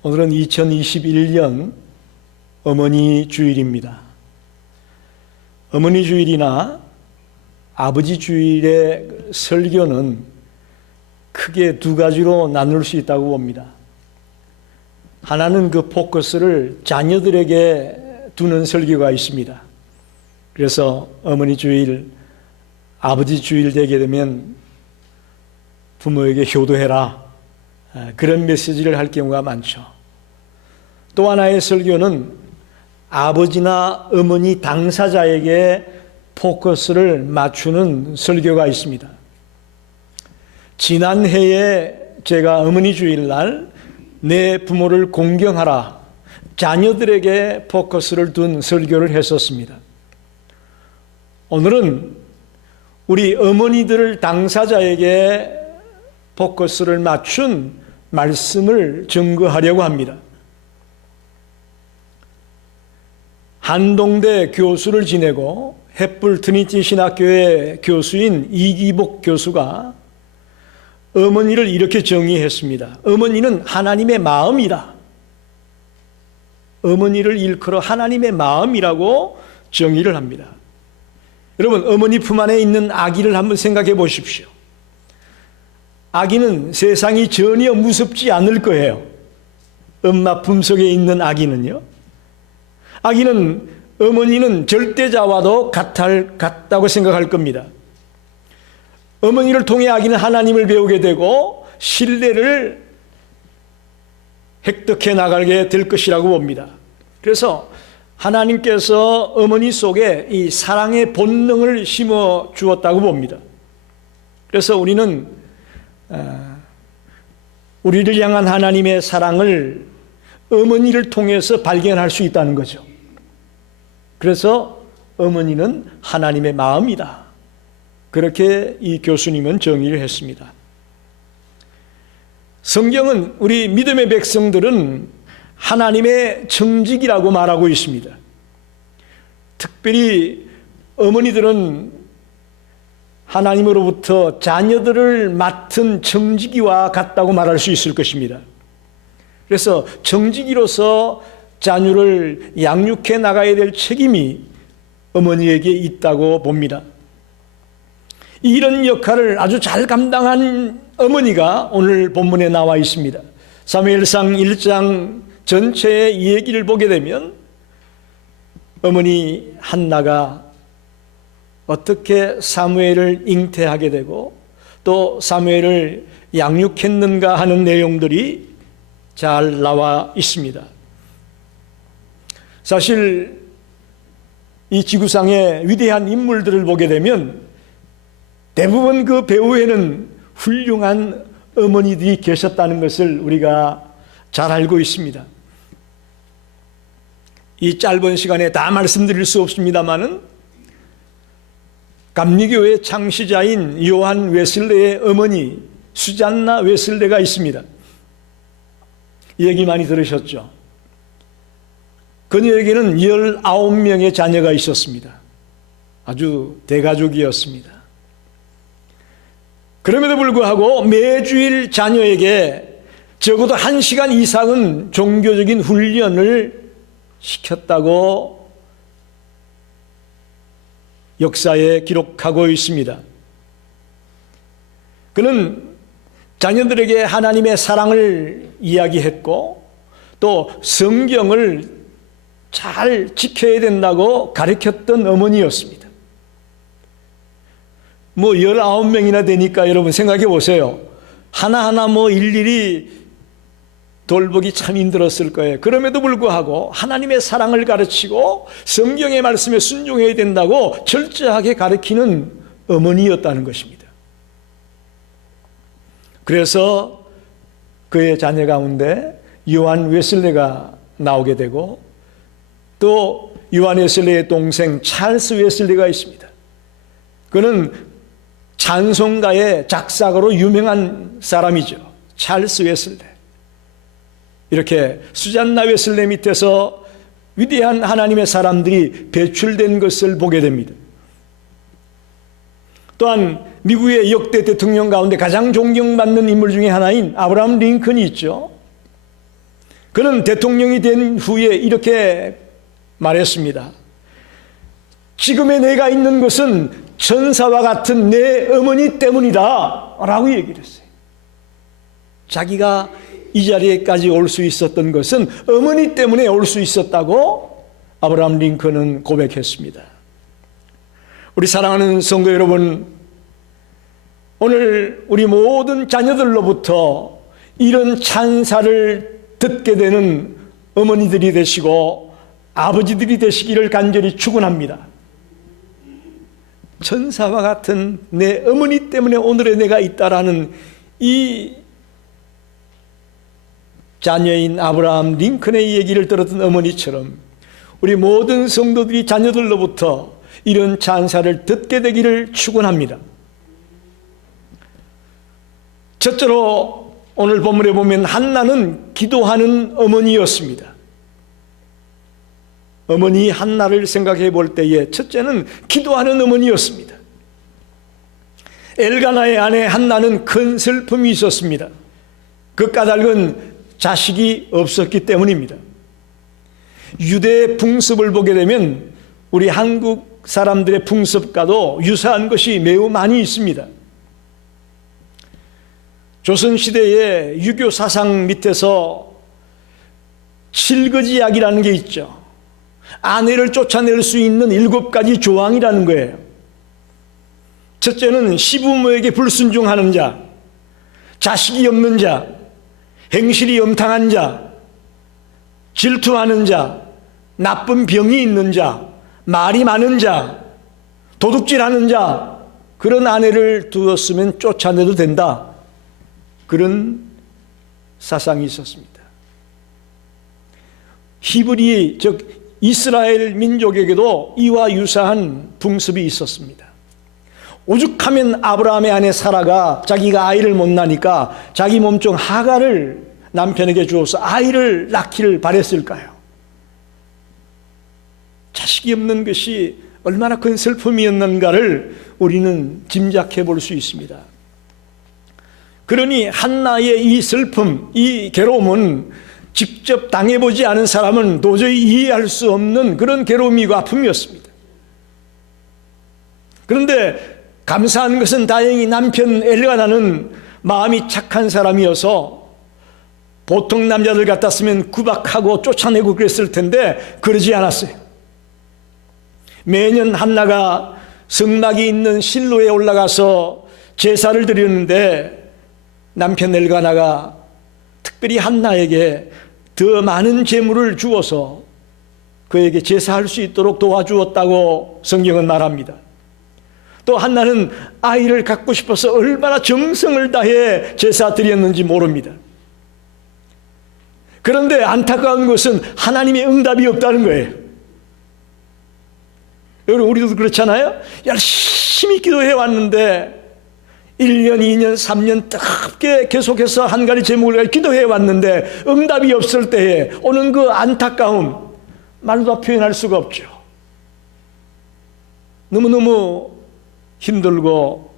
오늘은 2021년 어머니 주일입니다. 어머니 주일이나 아버지 주일의 설교는 크게 두 가지로 나눌 수 있다고 봅니다. 하나는 그 포커스를 자녀들에게 두는 설교가 있습니다. 그래서 어머니 주일, 아버지 주일 되게 되면 부모에게 효도해라, 그런 메시지를 할 경우가 많죠. 또 하나의 설교는 아버지나 어머니 당사자에게 포커스를 맞추는 설교가 있습니다. 지난해에 제가 어머니 주일날 내 부모를 공경하라, 자녀들에게 포커스를 둔 설교를 했었습니다. 오늘은 우리 어머니들 당사자에게 포커스를 맞춘 말씀을 증거하려고 합니다. 한동대 교수를 지내고 햇불 트니티 신학교의 교수인 이기복 교수가 어머니를 이렇게 정의했습니다. 어머니는 하나님의 마음이다. 어머니를 일컬어 하나님의 마음이라고 정의를 합니다. 여러분, 어머니 품 안에 있는 아기를 한번 생각해 보십시오. 아기는 세상이 전혀 무섭지 않을 거예요. 엄마 품속에 있는 아기는요. 아기는 어머니는 절대자와도 같다고 생각할 겁니다. 어머니를 통해 아기는 하나님을 배우게 되고 신뢰를 획득해 나가게 될 것이라고 봅니다. 그래서 하나님께서 어머니 속에 이 사랑의 본능을 심어 주었다고 봅니다. 그래서 우리는 우리를 향한 하나님의 사랑을 어머니를 통해서 발견할 수 있다는 거죠. 그래서 어머니는 하나님의 마음이다. 그렇게 이 교수님은 정의를 했습니다. 성경은 우리 믿음의 백성들은 하나님의 청직이라고 말하고 있습니다. 특별히 어머니들은 하나님으로부터 자녀들을 맡은 청지기와 같다고 말할 수 있을 것입니다. 그래서 청지기로서 자녀를 양육해 나가야 될 책임이 어머니에게 있다고 봅니다. 이런 역할을 아주 잘 감당한 어머니가 오늘 본문에 나와 있습니다. 사무엘상 1장 전체의 이 얘기를 보게 되면 어머니 한나가 어떻게 사무엘을 잉태하게 되고 또 사무엘을 양육했는가 하는 내용들이 잘 나와 있습니다. 사실 이 지구상의 위대한 인물들을 보게 되면 대부분 그 배후에는 훌륭한 어머니들이 계셨다는 것을 우리가 잘 알고 있습니다. 이 짧은 시간에 다 말씀드릴 수 없습니다만은 감리교의 창시자인 요한 웨슬레의 어머니 수잔나 웨슬레가 있습니다. 얘기 많이 들으셨죠? 그녀에게는 19명의 자녀가 있었습니다. 아주 대가족이었습니다. 그럼에도 불구하고 매주일 자녀에게 적어도 1시간 이상은 종교적인 훈련을 시켰다고 역사에 기록하고 있습니다. 그는 자녀들에게 하나님의 사랑을 이야기했고 또 성경을 잘 지켜야 된다고 가르쳤던 어머니였습니다. 19명이나 되니까 여러분 생각해 보세요. 하나하나 일일이 돌보기 참 힘들었을 거예요. 그럼에도 불구하고 하나님의 사랑을 가르치고 성경의 말씀에 순종해야 된다고 철저하게 가르치는 어머니였다는 것입니다. 그래서 그의 자녀 가운데 요한 웨슬레가 나오게 되고 또 요한 웨슬레의 동생 찰스 웨슬레가 있습니다. 그는 찬송가의 작사가로 유명한 사람이죠. 찰스 웨슬레. 이렇게 수잔나 웨슬레 밑에서 위대한 하나님의 사람들이 배출된 것을 보게 됩니다. 또한 미국의 역대 대통령 가운데 가장 존경받는 인물 중에 하나인 아브라함 링컨이 있죠. 그는 대통령이 된 후에 이렇게 말했습니다. 지금의 내가 있는 것은 천사와 같은 내 어머니 때문이다 라고 얘기를 했어요. 자기가 이 자리에까지 올 수 있었던 것은 어머니 때문에 올 수 있었다고 아브라함 링컨은 고백했습니다. 우리 사랑하는 성도 여러분, 오늘 우리 모든 자녀들로부터 이런 찬사를 듣게 되는 어머니들이 되시고 아버지들이 되시기를 간절히 축원합니다. 천사와 같은 내 어머니 때문에 오늘의 내가 있다라는 이 자녀인 아브라함 링컨의 얘기를 들었던 어머니처럼 우리 모든 성도들이 자녀들로부터 이런 찬사를 듣게 되기를 축원합니다. 첫째로 오늘 본문에 보면 한나는 기도하는 어머니였습니다. 어머니 한나를 생각해 볼 때에 첫째는 기도하는 어머니였습니다. 엘가나의 아내 한나는 큰 슬픔이 있었습니다. 그 까닭은 자식이 없었기 때문입니다. 유대 풍습을 보게 되면 우리 한국 사람들의 풍습과도 유사한 것이 매우 많이 있습니다. 조선시대의 유교 사상 밑에서 칠거지약이라는 게 있죠. 아내를 쫓아낼 수 있는 7가지 조항이라는 거예요. 첫째는 시부모에게 불순종하는 자, 자식이 없는 자, 행실이 엄탕한 자, 질투하는 자, 나쁜 병이 있는 자, 말이 많은 자, 도둑질하는 자, 그런 아내를 두었으면 쫓아내도 된다. 그런 사상이 있었습니다. 히브리 즉 이스라엘 민족에게도 이와 유사한 풍습이 있었습니다. 오죽하면 아브라함의 아내 사라가 자기가 아이를 못 낳으니까 자기 몸종 하갈을 남편에게 주어서 아이를 낳기를 바랬을까요? 자식이 없는 것이 얼마나 큰 슬픔이었는가를 우리는 짐작해 볼 수 있습니다. 그러니 한나의 이 슬픔, 이 괴로움은 직접 당해보지 않은 사람은 도저히 이해할 수 없는 그런 괴로움이고 아픔이었습니다. 그런데 감사한 것은 다행히 남편 엘가나는 마음이 착한 사람이어서 보통 남자들 같았으면 구박하고 쫓아내고 그랬을 텐데 그러지 않았어요. 매년 한나가 성막이 있는 실로에 올라가서 제사를 드렸는데 남편 엘가나가 특별히 한나에게 더 많은 재물을 주어서 그에게 제사할 수 있도록 도와주었다고 성경은 말합니다. 또 한나는 아이를 갖고 싶어서 얼마나 정성을 다해 제사 드렸는지 모릅니다. 그런데 안타까운 것은 하나님의 응답이 없다는 거예요. 여러분, 우리도 그렇잖아요. 열심히 기도해 왔는데 1년, 2년, 3년 뜨겁게 계속해서 한 가지 제목을 기도해 왔는데 응답이 없을 때에 오는 그 안타까움, 말로 다 표현할 수가 없죠. 너무너무 힘들고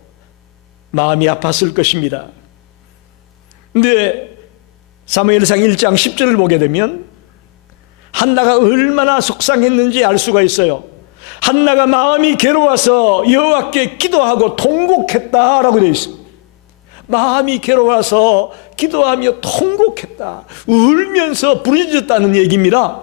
마음이 아팠을 것입니다. 근데 사무엘상 1장 10절을 보게 되면 한나가 얼마나 속상했는지 알 수가 있어요. 한나가 마음이 괴로워서 여호와께 기도하고 통곡했다라고 되어 있습니다. 마음이 괴로워서 기도하며 통곡했다, 울면서 부르짖었다는 얘기입니다.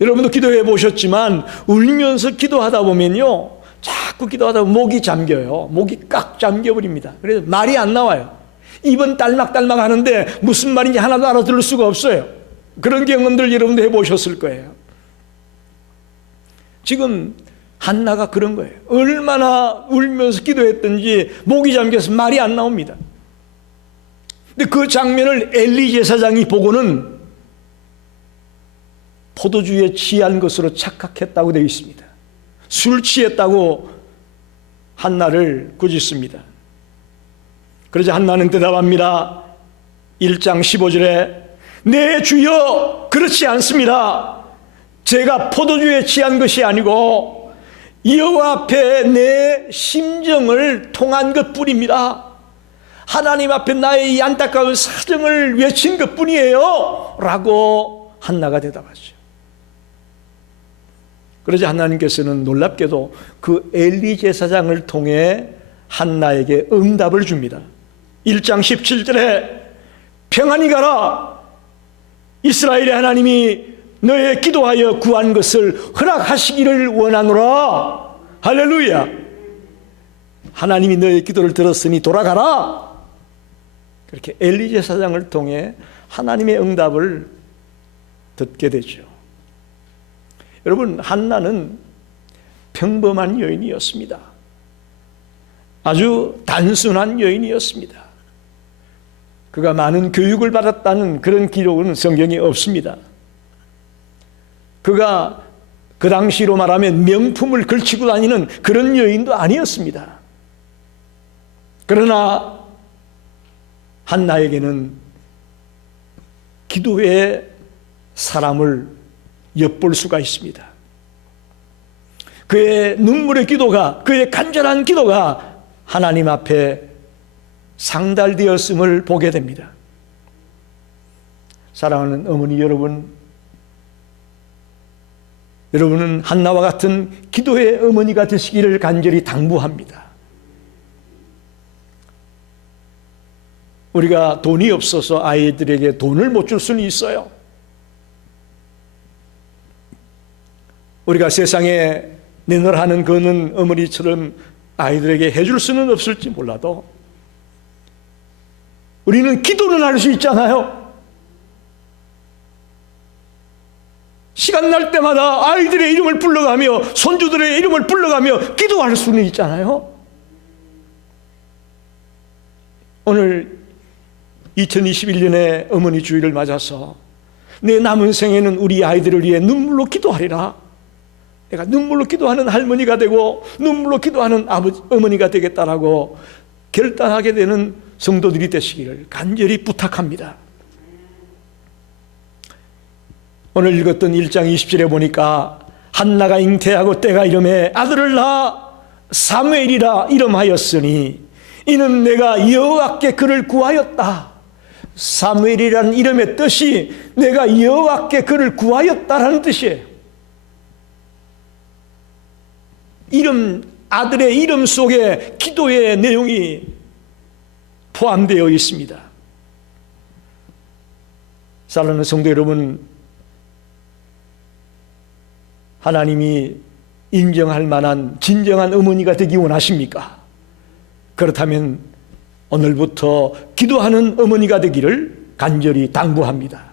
여러분도 기도해 보셨지만 울면서 기도하다 보면요, 자꾸 기도하다 보면 목이 잠겨요. 목이 꽉 잠겨버립니다. 그래서 말이 안 나와요. 입은 딸막딸막 하는데 무슨 말인지 하나도 알아들을 수가 없어요. 그런 경험들 여러분도 해보셨을 거예요. 지금 한나가 그런 거예요. 얼마나 울면서 기도했든지 목이 잠겨서 말이 안 나옵니다. 근데 그 장면을 엘리 제사장이 보고는 포도주에 취한 것으로 착각했다고 되어 있습니다. 술 취했다고 한나를 꾸짖습니다. 그러자 한나는 대답합니다. 1장 15절에 네 주여, 그렇지 않습니다. 제가 포도주에 취한 것이 아니고 여호와 앞에 내 심정을 통한 것뿐입니다. 하나님 앞에 나의 이 안타까운 사정을 외친 것뿐이에요 라고 한나가 대답하죠. 그러자 하나님께서는 놀랍게도 그 엘리 제사장을 통해 한나에게 응답을 줍니다. 1장 17절에 평안히 가라, 이스라엘의 하나님이 너의 기도하여 구한 것을 허락하시기를 원하노라. 할렐루야. 하나님이 너의 기도를 들었으니 돌아가라. 그렇게 엘리 제사장을 통해 하나님의 응답을 듣게 되죠. 여러분, 한나는 평범한 여인이었습니다. 아주 단순한 여인이었습니다. 그가 많은 교육을 받았다는 그런 기록은 성경에 없습니다. 그가 그 당시로 말하면 명품을 걸치고 다니는 그런 여인도 아니었습니다. 그러나 한나에게는 기도의 사람을 엿볼 수가 있습니다. 그의 눈물의 기도가, 그의 간절한 기도가 하나님 앞에 상달되었음을 보게 됩니다. 사랑하는 어머니 여러분, 여러분은 한나와 같은 기도의 어머니가 되시기를 간절히 당부합니다. 우리가 돈이 없어서 아이들에게 돈을 못 줄 수는 있어요. 우리가 세상에 내놓으라는 거는 어머니처럼 아이들에게 해줄 수는 없을지 몰라도 우리는 기도는 할 수 있잖아요. 시간 날 때마다 아이들의 이름을 불러가며 손주들의 이름을 불러가며 기도할 수는 있잖아요. 오늘 2021년에 어머니 주일을 맞아서 내 남은 생에는 우리 아이들을 위해 눈물로 기도하리라. 내가 눈물로 기도하는 할머니가 되고 눈물로 기도하는 어머니가 되겠다라고 결단하게 되는 성도들이 되시기를 간절히 부탁합니다. 오늘 읽었던 1장 20절에 보니까 한나가 잉태하고 때가 이름에 아들을 낳아 사무엘이라 이름하였으니 이는 내가 여호와께 그를 구하였다. 사무엘이라는 이름의 뜻이 내가 여호와께 그를 구하였다라는 뜻이에요. 아들의 이름 속에 기도의 내용이 포함되어 있습니다. 사랑하는 성도 여러분, 하나님이 인정할 만한 진정한 어머니가 되기 원하십니까? 그렇다면 오늘부터 기도하는 어머니가 되기를 간절히 당부합니다.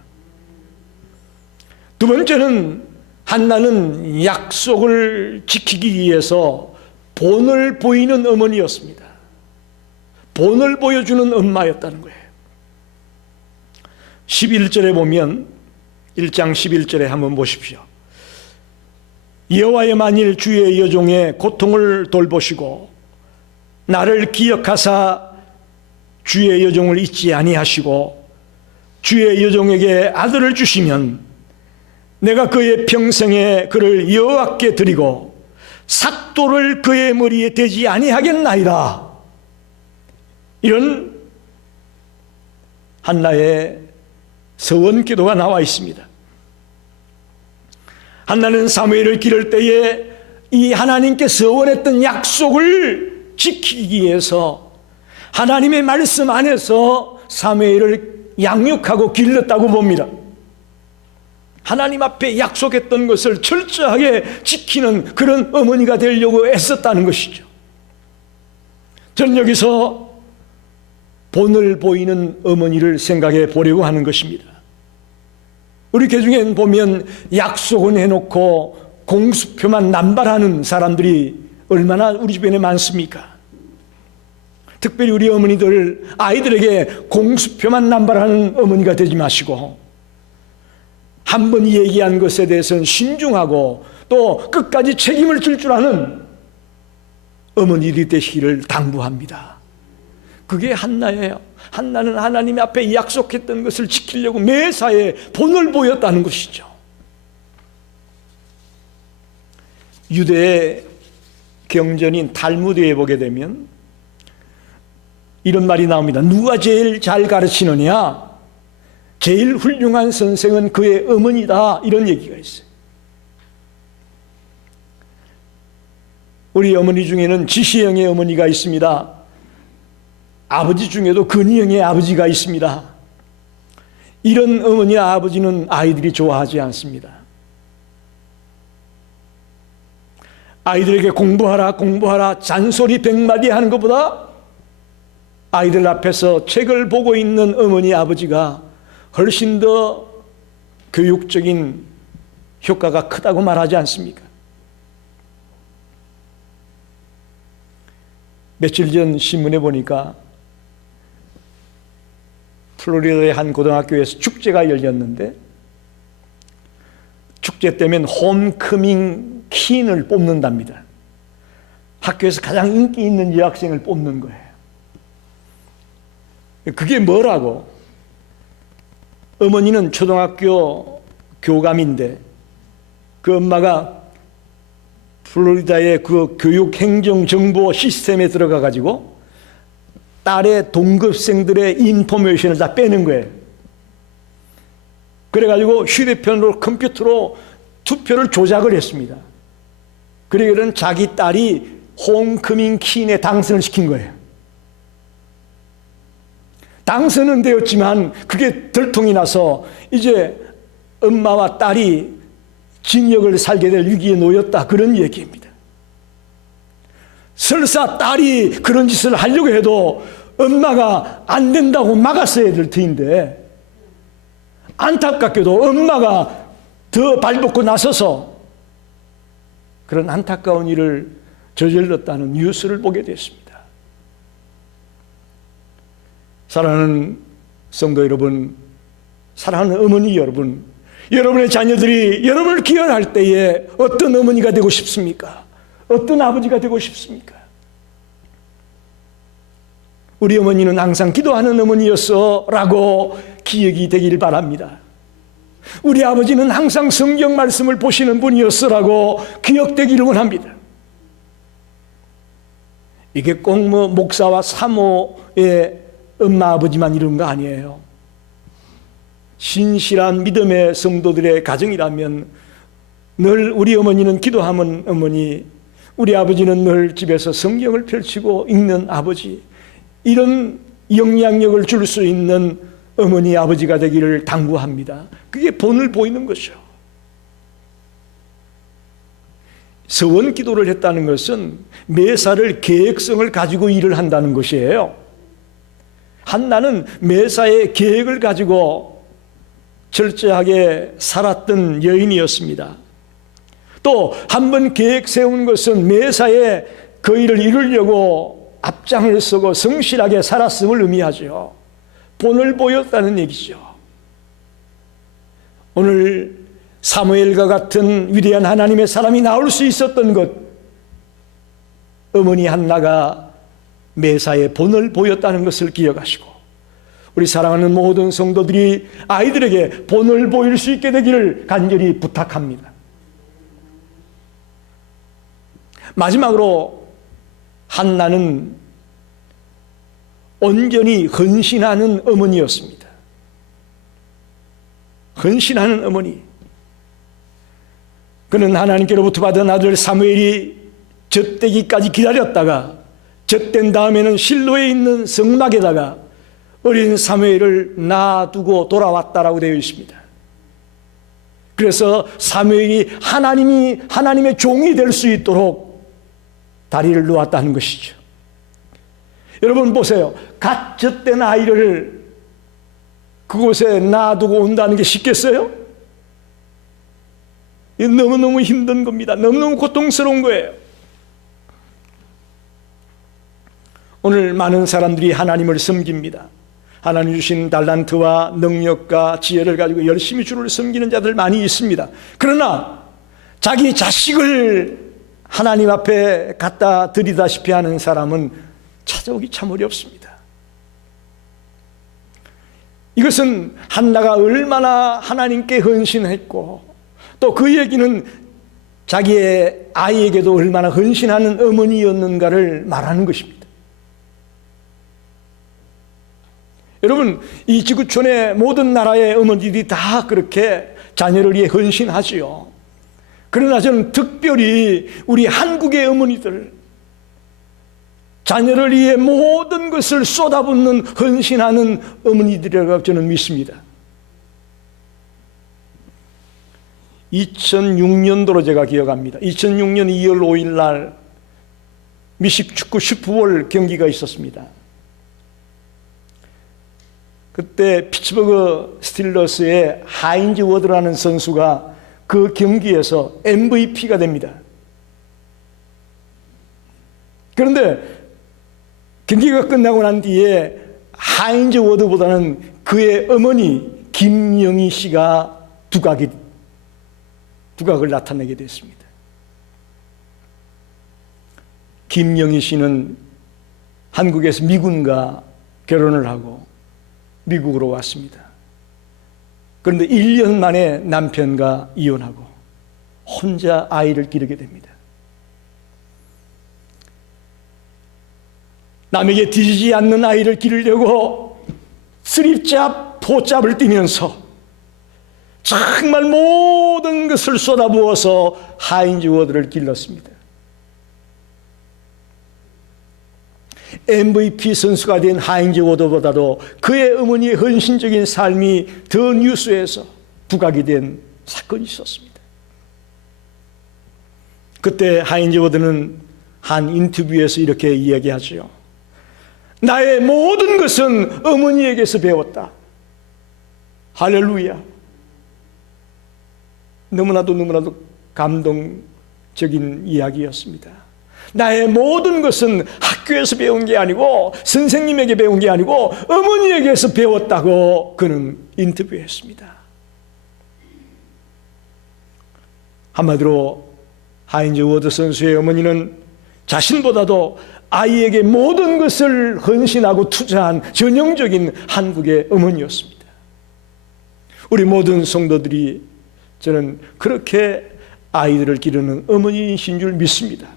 두 번째는 한나는 약속을 지키기 위해서 본을 보이는 어머니였습니다. 본을 보여주는 엄마였다는 거예요. 11절에 보면 1장 11절에 한번 보십시오. 여호와여 만일 주의 여종의 고통을 돌보시고 나를 기억하사 주의 여종을 잊지 아니하시고 주의 여종에게 아들을 주시면 내가 그의 평생에 그를 여호와께 드리고 삭도를 그의 머리에 대지 아니하겠나이다. 이런 한나의 서원 기도가 나와 있습니다. 한나는 사무엘을 기를 때에 이 하나님께 서원했던 약속을 지키기 위해서 하나님의 말씀 안에서 사무엘을 양육하고 길렀다고 봅니다. 하나님 앞에 약속했던 것을 철저하게 지키는 그런 어머니가 되려고 애썼다는 것이죠. 저는 여기서 본을 보이는 어머니를 생각해 보려고 하는 것입니다. 우리 개중에 보면 약속은 해놓고 공수표만 남발하는 사람들이 얼마나 우리 주변에 많습니까? 특별히 우리 어머니들 아이들에게 공수표만 남발하는 어머니가 되지 마시고 한 번 얘기한 것에 대해서는 신중하고 또 끝까지 책임을 질 줄 아는 어머니들이 되시기를 당부합니다. 그게 한나예요. 한나는 하나님 앞에 약속했던 것을 지키려고 매사에 본을 보였다는 것이죠. 유대의 경전인 탈무드에 보게 되면 이런 말이 나옵니다. 누가 제일 잘 가르치느냐? 제일 훌륭한 선생은 그의 어머니다. 이런 얘기가 있어요. 우리 어머니 중에는 지시형의 어머니가 있습니다. 아버지 중에도 근위형의 아버지가 있습니다. 이런 어머니와 아버지는 아이들이 좋아하지 않습니다. 아이들에게 공부하라 공부하라 잔소리 100마디 하는 것보다 아이들 앞에서 책을 보고 있는 어머니 아버지가 훨씬 더 교육적인 효과가 크다고 말하지 않습니까? 며칠 전 신문에 보니까 플로리다의 한 고등학교에서 축제가 열렸는데 축제 때면 홈커밍 퀸을 뽑는답니다. 학교에서 가장 인기 있는 여학생을 뽑는 거예요. 그게 뭐라고? 어머니는 초등학교 교감인데 그 엄마가 플로리다의 그 교육행정정보 시스템에 들어가 가지고 딸의 동급생들의 인포메이션을 다 빼는 거예요. 그래가지고 휴대폰으로 컴퓨터로 투표를 조작을 했습니다. 그러고는 자기 딸이 홈커밍 퀸에 당선을 시킨 거예요. 당선은 되었지만 그게 들통이 나서 이제 엄마와 딸이 징역을 살게 될 위기에 놓였다, 그런 얘기입니다. 설사 딸이 그런 짓을 하려고 해도 엄마가 안 된다고 막았어야 될 터인데 안타깝게도 엄마가 더 발벗고 나서서 그런 안타까운 일을 저질렀다는 뉴스를 보게 됐습니다. 사랑하는 성도 여러분, 사랑하는 어머니 여러분, 여러분의 자녀들이 여러분을 기원할 때에 어떤 어머니가 되고 싶습니까? 어떤 아버지가 되고 싶습니까? 우리 어머니는 항상 기도하는 어머니였어 라고 기억이 되기를 바랍니다. 우리 아버지는 항상 성경 말씀을 보시는 분이었어 라고 기억되기를 원합니다. 이게 꼭 목사와 사모의 엄마 아버지만 이런 거 아니에요. 신실한 믿음의 성도들의 가정이라면 늘 우리 어머니는 기도하는 어머니, 우리 아버지는 늘 집에서 성경을 펼치고 읽는 아버지, 이런 영향력을 줄 수 있는 어머니 아버지가 되기를 당부합니다. 그게 본을 보이는 것이죠. 서원 기도를 했다는 것은 매사를 계획성을 가지고 일을 한다는 것이에요. 한나는 매사의 계획을 가지고 철저하게 살았던 여인이었습니다. 또 한 번 계획 세운 것은 매사에 그 일을 이루려고 앞장을 서고 성실하게 살았음을 의미하죠. 본을 보였다는 얘기죠. 오늘 사무엘과 같은 위대한 하나님의 사람이 나올 수 있었던 것, 어머니 한나가 매사에 본을 보였다는 것을 기억하시고 우리 사랑하는 모든 성도들이 아이들에게 본을 보일 수 있게 되기를 간절히 부탁합니다. 마지막으로 한나는 온전히 헌신하는 어머니였습니다. 헌신하는 어머니. 그는 하나님께로부터 받은 아들 사무엘이 젖되기까지 기다렸다가 젖된 다음에는 실로에 있는 성막에다가 어린 사무엘을 놔두고 돌아왔다라고 되어 있습니다. 그래서 사무엘이 하나님의 종이 될 수 있도록 다리를 놓았다는 것이죠. 여러분 보세요. 갓 젖된 아이를 그곳에 놔두고 온다는 게 쉽겠어요? 너무너무 힘든 겁니다. 너무너무 고통스러운 거예요. 오늘 많은 사람들이 하나님을 섬깁니다. 하나님 주신 달란트와 능력과 지혜를 가지고 열심히 주를 섬기는 자들 많이 있습니다. 그러나 자기 자식을 하나님 앞에 갖다 드리다시피 하는 사람은 찾아오기 참 어렵습니다. 이것은 한나가 얼마나 하나님께 헌신했고 또 그 얘기는 자기의 아이에게도 얼마나 헌신하는 어머니였는가를 말하는 것입니다. 여러분, 이 지구촌의 모든 나라의 어머니들이 다 그렇게 자녀를 위해 헌신하지요. 그러나 저는 특별히 우리 한국의 어머니들, 자녀를 위해 모든 것을 쏟아붓는 헌신하는 어머니들이라고 저는 믿습니다. 2006년도로 제가 기억합니다. 2006년 2월 5일 날 미식 축구 슈퍼볼 경기가 있었습니다. 그때 피츠버그 스틸러스의 하인즈 워드라는 선수가 그 경기에서 MVP가 됩니다. 그런데 경기가 끝나고 난 뒤에 하인즈 워드보다는 그의 어머니 김영희 씨가 두각을 나타내게 됐습니다. 김영희 씨는 한국에서 미군과 결혼을 하고 미국으로 왔습니다. 그런데 1년 만에 남편과 이혼하고 혼자 아이를 기르게 됩니다. 남에게 뒤지지 않는 아이를 기르려고 쓰립잡, 포잡을 뛰면서 정말 모든 것을 쏟아부어서 하인즈 워드를 길렀습니다. MVP 선수가 된 하인즈 워드보다도 그의 어머니의 헌신적인 삶이 더 뉴스에서 부각이 된 사건이 있었습니다. 그때 하인즈 워드는 한 인터뷰에서 이렇게 이야기하죠. 나의 모든 것은 어머니에게서 배웠다. 할렐루야. 너무나도 감동적인 이야기였습니다. 나의 모든 것은 학교에서 배운 게 아니고 선생님에게 배운 게 아니고 어머니에게서 배웠다고 그는 인터뷰했습니다. 한마디로 하인즈 워드 선수의 어머니는 자신보다도 아이에게 모든 것을 헌신하고 투자한 전형적인 한국의 어머니였습니다. 우리 모든 성도들이 저는 그렇게 아이들을 기르는 어머니이신 줄 믿습니다.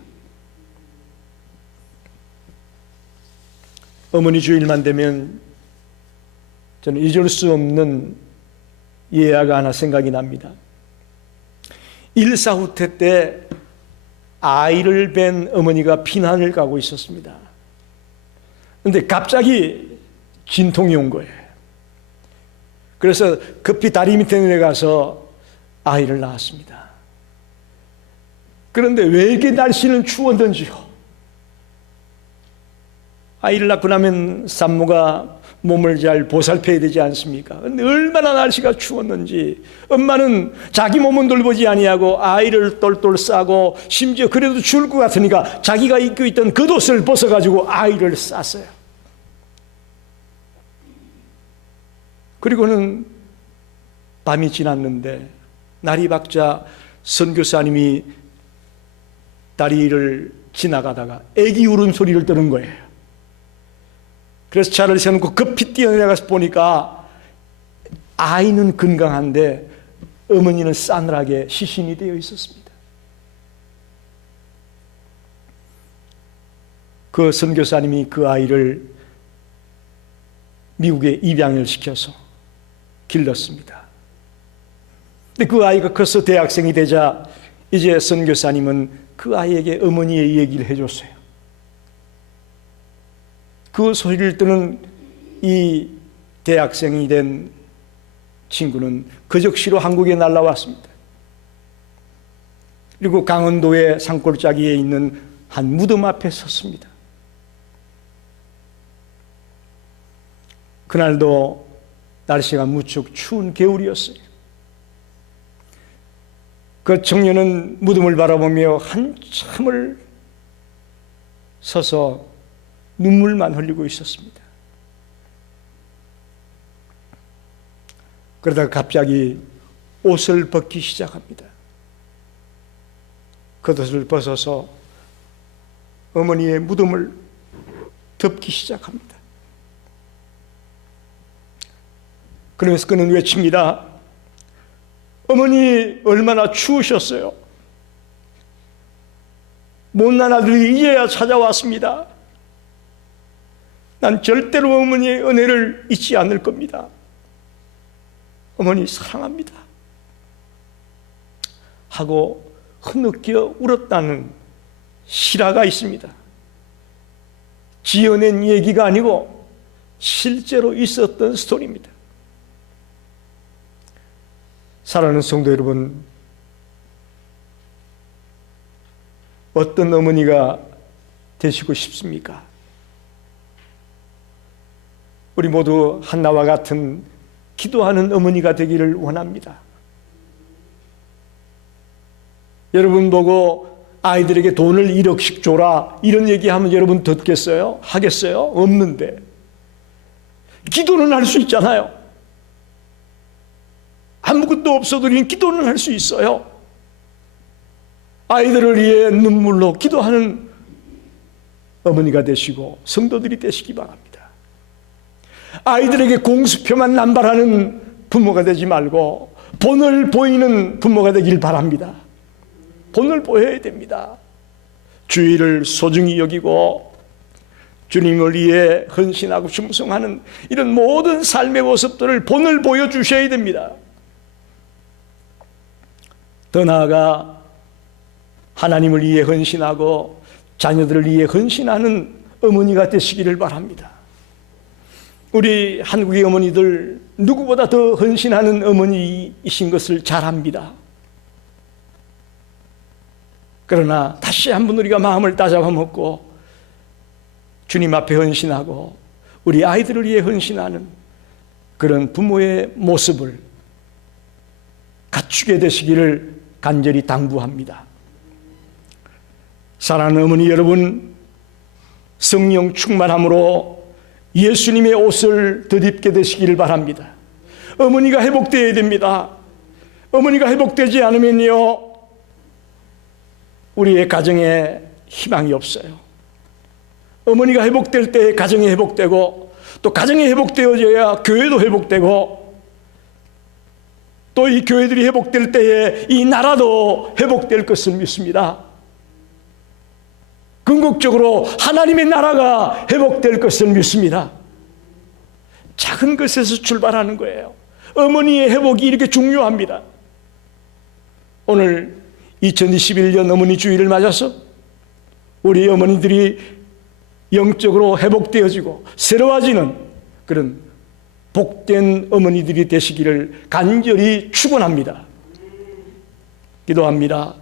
어머니 주일만 되면 저는 잊을 수 없는 예화가 하나 생각이 납니다. 일사후퇴 때 아이를 뵌 어머니가 피난을 가고 있었습니다. 그런데 갑자기 진통이 온 거예요. 그래서 급히 다리 밑에 내려가서 아이를 낳았습니다. 그런데 왜 이렇게 날씨는 추웠던지요. 아이를 낳고 나면 산모가 몸을 잘 보살펴야 되지 않습니까? 그런데 얼마나 날씨가 추웠는지 엄마는 자기 몸은 돌보지 아니하고 아이를 똘똘 싸고 심지어 그래도 추울 것 같으니까 자기가 입고 있던 겉옷을 벗어가지고 아이를 쌌어요. 그리고는 밤이 지났는데 날이 밝자 선교사님이 다리를 지나가다가 애기 울음소리를 들은 거예요. 그래서 차를 세워놓고 급히 뛰어내려가서 보니까 아이는 건강한데 어머니는 싸늘하게 시신이 되어 있었습니다. 그 선교사님이 그 아이를 미국에 입양을 시켜서 길렀습니다. 근데 그 아이가 커서 대학생이 되자 이제 선교사님은 그 아이에게 어머니의 얘기를 해줬어요. 그 소리를 듣는 이 대학생이 된 친구는 그 즉시로 한국에 날아왔습니다. 그리고 강원도의 산골짜기에 있는 한 무덤 앞에 섰습니다. 그날도 날씨가 무척 추운 겨울이었어요. 그 청년은 무덤을 바라보며 한참을 서서 눈물만 흘리고 있었습니다. 그러다가 갑자기 옷을 벗기 시작합니다. 겉옷을 벗어서 어머니의 무덤을 덮기 시작합니다. 그러면서 그는 외칩니다. 어머니 얼마나 추우셨어요. 못난 아들이 이제야 찾아왔습니다. 난 절대로 어머니의 은혜를 잊지 않을 겁니다. 어머니 사랑합니다 하고 흐느껴 울었다는 실화가 있습니다. 지어낸 얘기가 아니고 실제로 있었던 스토리입니다. 사랑하는 성도 여러분, 어떤 어머니가 되시고 싶습니까? 우리 모두 한나와 같은 기도하는 어머니가 되기를 원합니다. 여러분 보고 아이들에게 돈을 1억씩 줘라 이런 얘기하면 여러분 듣겠어요? 하겠어요? 없는데 기도는 할 수 있잖아요. 아무것도 없어도 우리는 기도는 할 수 있어요. 아이들을 위해 눈물로 기도하는 어머니가 되시고 성도들이 되시기 바랍니다. 아이들에게 공수표만 남발하는 부모가 되지 말고 본을 보이는 부모가 되길 바랍니다. 본을 보여야 됩니다. 주의를 소중히 여기고 주님을 위해 헌신하고 충성하는 이런 모든 삶의 모습들을 본을 보여주셔야 됩니다. 더 나아가 하나님을 위해 헌신하고 자녀들을 위해 헌신하는 어머니가 되시기를 바랍니다. 우리 한국의 어머니들 누구보다 더 헌신하는 어머니이신 것을 잘 압니다. 그러나 다시 한번 우리가 마음을 다잡아먹고 주님 앞에 헌신하고 우리 아이들을 위해 헌신하는 그런 부모의 모습을 갖추게 되시기를 간절히 당부합니다. 사랑하는 어머니 여러분, 성령 충만함으로 예수님의 옷을 덧입게 되시기를 바랍니다. 어머니가 회복되어야 됩니다. 어머니가 회복되지 않으면요, 우리의 가정에 희망이 없어요. 어머니가 회복될 때 가정이 회복되고, 또 가정이 회복되어져야 교회도 회복되고, 또 이 교회들이 회복될 때에 이 나라도 회복될 것을 믿습니다. 궁극적으로 하나님의 나라가 회복될 것을 믿습니다. 작은 것에서 출발하는 거예요. 어머니의 회복이 이렇게 중요합니다. 오늘 2021년 어머니 주일을 맞아서 우리 어머니들이 영적으로 회복되어지고 새로워지는 그런 복된 어머니들이 되시기를 간절히 축원합니다. 기도합니다.